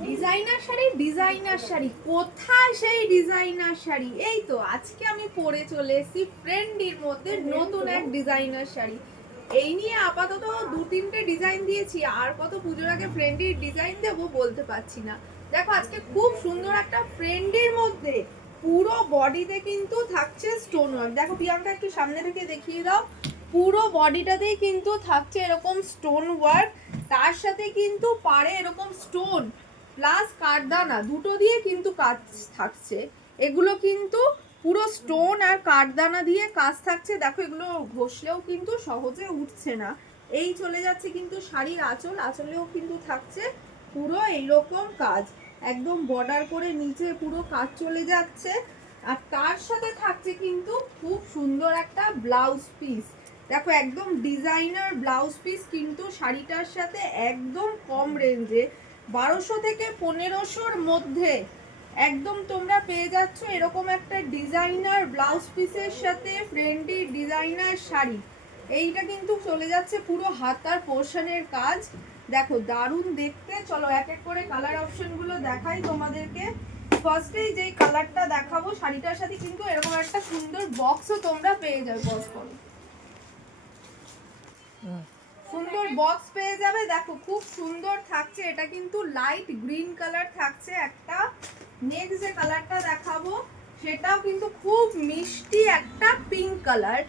Designer sari, designer sari, কোথায় সেই designer sari? এই তো আজকে আমি পরে চলে এসেছি ফ্রেন্ডির মধ্যে নতুন এক ডিজাইনার শাড়ি। এই নিয়ে আপাতত 2-3টে ডিজাইন দিয়েছি, আর কত পুজোর আগে ফ্রেন্ডির ডিজাইন দেবো বলতে পারছি না। দেখো আজকে খুব সুন্দর একটা ফ্রেন্ডির মধ্যে পুরো বডিতে কিন্তু থাকছে স্টোন ওয়ার্ক। দেখো প্রিয়াঙ্কা একটু সামনে থেকে দেখিয়ে দাও। পুরো বডিটাতেই কিন্তু থাকছে এরকম স্টোন ওয়ার্ক, তার সাথে কিন্তু পাড়ে এরকম স্টোন প্লাস কাঠদানা দুটো দিয়ে কিন্তু কাজ থাকছে। এগুলো কিন্তু পুরো স্টোন আর কাঠদানা দিয়ে কাজ থাকছে। দেখো এগুলো ঘষলেও কিন্তু সহজে উঠছে না। এই চলে যাচ্ছে কিন্তু শাড়ির আঁচল, আঁচলেও কিন্তু থাকছে পুরো এইরকম কাজ, একদম বর্ডার করে নিচে পুরো কাজ চলে যাচ্ছে। আর তার সাথে থাকছে কিন্তু খুব সুন্দর একটা ব্লাউজ পিস। দেখো একদম ডিজাইনার ব্লাউজ পিস কিন্তু শাড়িটার সাথে একদম কম রেঞ্জে 1200 থেকে 1500-র মধ্যে একদম তোমরা পেয়ে যাচ্ছ এরকম একটা ডিজাইনার ব্লাউজ পিসের সাথে ফ্রেন্ডি ডিজাইনার শাড়ি। এইটা কিন্তু চলে যাচ্ছে পুরো হাতার পোর্শনের কাজ। দেখো দারুণ দেখতে। চলো এক এক করে কালার অপশনগুলো দেখাই তোমাদেরকে। ফার্স্টেই যেই কালারটা দেখাবো, শাড়িটার সাথে কিন্তু এরকম একটা সুন্দর বক্সও তোমরা পেয়ে যাবে। বক্স করো, সুন্দর বক্স পেয়ে যাবে। দেখো খুব সুন্দর থাকছে, এটা কিন্তু লাইট গ্রিন কালার থাকছে একটা। নেক্সট যে কালারটা দেখাবো সেটাও কিন্তু খুব মিষ্টি একটা পিঙ্ক কালার,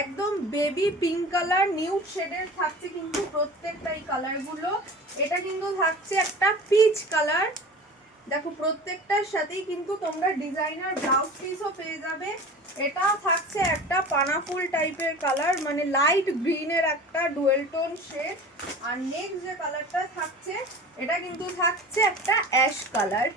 একদম বেবি পিঙ্ক কালার, নিউড শেডের থাকছে কিন্তু প্রত্যেকটাই কালারগুলো। এটা কিন্তু থাকছে একটা পিচ কালার। দেখো প্রত্যেকটার সাথেই কিন্তু তোমরা ডিজাইনার ব্লাউজ পিসও পেয়ে যাবে। এটাও থাকছে একটা পানাফুল টাইপের কালার, মানে লাইট গ্রিনের একটা ডুয়েল টোন শেড। আর নেক্সট যে কালারটা থাকছে এটা কিন্তু থাকছে একটা অ্যাশ কালার।